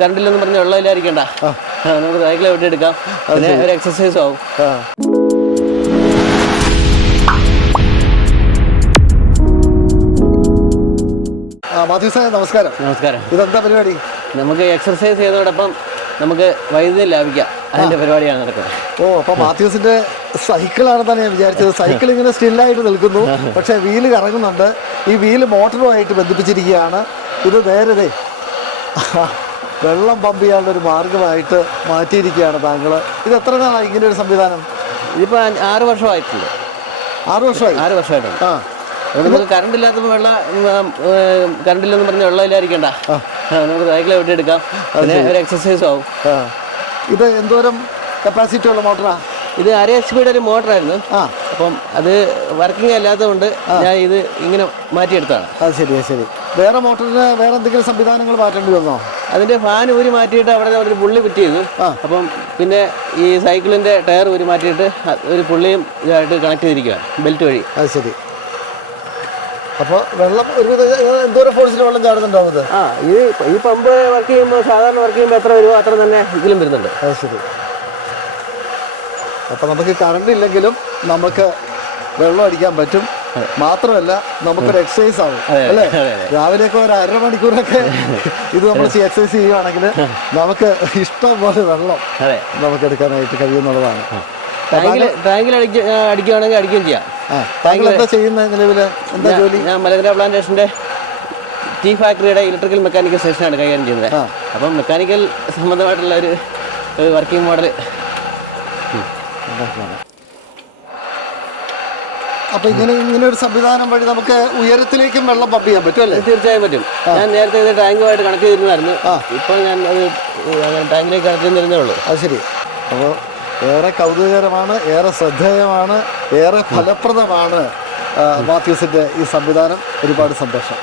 കറണ്ടില്ലെന്ന് പറഞ്ഞ വെള്ളമില്ലായിരിക്കണ്ട. നമുക്ക് സൈക്കിൾ എവിടെ എടുക്കാം? അതിന് ഒരു എക്സസൈസും ആവും. മാത്യു സാർ നമസ്കാരം. നമസ്കാരം. ഇതെന്താ പരിപാടി? നമുക്ക് എക്സസൈസ് ചെയ്തതോടൊപ്പം നമുക്ക് വൈദ്യുതി ലാഭിക്കാം. അതിന്റെ പരിപാടിയാണ് നടക്കുന്നത്. ഓ അപ്പൊ മാത്യൂസിന്റെ സൈക്കിളാണെന്നാണ് ഞാൻ വിചാരിച്ചത്. സൈക്കിൾ ഇങ്ങനെ സ്റ്റില്ലായിട്ട് നിൽക്കുന്നു. പക്ഷേ വീൽ കറങ്ങുന്നുണ്ട്. ഈ വീൽ മോട്ടറുമായിട്ട് ബന്ധിപ്പിച്ചിരിക്കുകയാണ്. ഇത് നേരത്തെ വെള്ളം പമ്പ് ചെയ്യാനുള്ള ഒരു മാർഗമായിട്ട് മാറ്റിയിരിക്കുകയാണ് താങ്കൾ ഇത് എത്ര നാളായി ഇങ്ങനെ ഒരു സംവിധാനം? ഇതിപ്പോൾ ആറ് വർഷമായിട്ടുണ്ട്. ആറ് വർഷമായി? ആറ് വർഷമായിട്ടുണ്ട്. ആ. നമുക്ക് കറണ്ട് ഇല്ലാത്തപ്പോൾ വെള്ളം കറണ്ടില്ലെന്ന് പറഞ്ഞ വെള്ളമില്ലായിരിക്കണ്ട നമുക്ക് സൈക്കിൾ എവിടെ എടുക്കാം. പിന്നെ ഒരു എക്സസൈസും ആവും. ആ. ഇത് എന്തോരം കപ്പാസിറ്റി ഉള്ള മോട്ടറാ? ഇത് അര എച്ച് പിയുടെ ഒരു മോട്ടറായിരുന്നു. ആ. അപ്പം അത് വർക്കിംഗ് അല്ലാത്തതുകൊണ്ട് ഞാൻ ഇത് ഇങ്ങനെ മാറ്റിയെടുത്തതാണ്. അത് ശരി ശരി. വേറെ മോട്ടറിന് വേറെ എന്തെങ്കിലും സംവിധാനങ്ങൾ മാറ്റേണ്ടി വന്നോ? അതിന്റെ ഫാൻ ഊരി മാറ്റിയിട്ട് അവിടെ ഒരു പുള്ളി ഫിറ്റ് ചെയ്തു. ആ. അപ്പം പിന്നെ ഈ സൈക്കിളിന്റെ ടയർ ഊരി മാറ്റിയിട്ട് ഒരു പുള്ളിയും ഇതായിട്ട് കണക്ട് ചെയ്തിരിക്കുകയാണ് ബെൽറ്റ് വഴി. അത് ശരി. അപ്പോൾ വെള്ളം ഒരുവിധം എന്തോരം ഫോഴ്സിൽ വെള്ളം ചാടുന്നുണ്ടാവും ആ ഈ ഈ പമ്പ് വർക്ക് ചെയ്യുമ്പോൾ സാധാരണ വർക്ക് ചെയ്യുമ്പോൾ എത്ര വരുമോ അത്ര തന്നെ ഇതിലും വരുന്നുണ്ട്. അത് ശരി. അപ്പം നമുക്ക് കറണ്ട് ഇല്ലെങ്കിലും നമുക്ക് വെള്ളം അടിക്കാൻ പറ്റും. മാത്രമല്ല നമുക്കൊരു എക്സസൈസ് ആവും. അല്ലേ. രാവിലെയൊക്കെ ഒരു അര മണിക്കൂറൊക്കെ ഇത് നമ്മൾ എക്സസൈസ് ചെയ്യുവാണെങ്കിൽ നമുക്ക് ഇഷ്ടം പോലെ വെള്ളം നമുക്ക് എടുക്കാനായിട്ട് കഴിയുന്നുള്ളതാണ്. ടാങ്കിൽ അടിക്കുകയാണെങ്കിൽ അടിക്കുകയും ചെയ്യാം. താങ്കൾ എന്താ ചെയ്യുന്നത് നിലവിൽ എന്താ ജോലി? ഞാൻ മലകര പ്ലാന്റേഷന്റെ ടീ ഫാക്ടറിയുടെ ഇലക്ട്രിക്കൽ മെക്കാനിക്കൽ സെക്ഷനാണ് കൈകാര്യം ചെയ്യുന്നത്. അപ്പം മെക്കാനിക്കൽ സംബന്ധമായിട്ടുള്ള ഒരു വർക്കിംഗ് മോഡൽ അപ്പൊ ഇങ്ങനെ ഇങ്ങനെ ഒരു സംവിധാനം വഴി നമുക്ക് ഉയരത്തിലേക്കും വെള്ളം പമ്പ് ചെയ്യാൻ പറ്റും അല്ലേ? തീർച്ചയായും പറ്റും. ഞാൻ നേരത്തെ ഇത് ടാങ്കുമായിട്ട് കണക്ട് ചെയ്തിരുന്നായിരുന്നു ഇപ്പൊ ഞാൻ അത് ടാങ്കിലേക്ക് കണക്ട് ചെയ്തിരുന്നേ ഉള്ളൂ. അത് ശരി. അപ്പോൾ ഏറെ കൗതുകകരമാണ് ഏറെ ശ്രദ്ധേയമാണ് ഏറെ ഫലപ്രദമാണ് മാത്യൂസിന്റെ ഈ സംവിധാനം. ഒരുപാട് സന്തോഷം.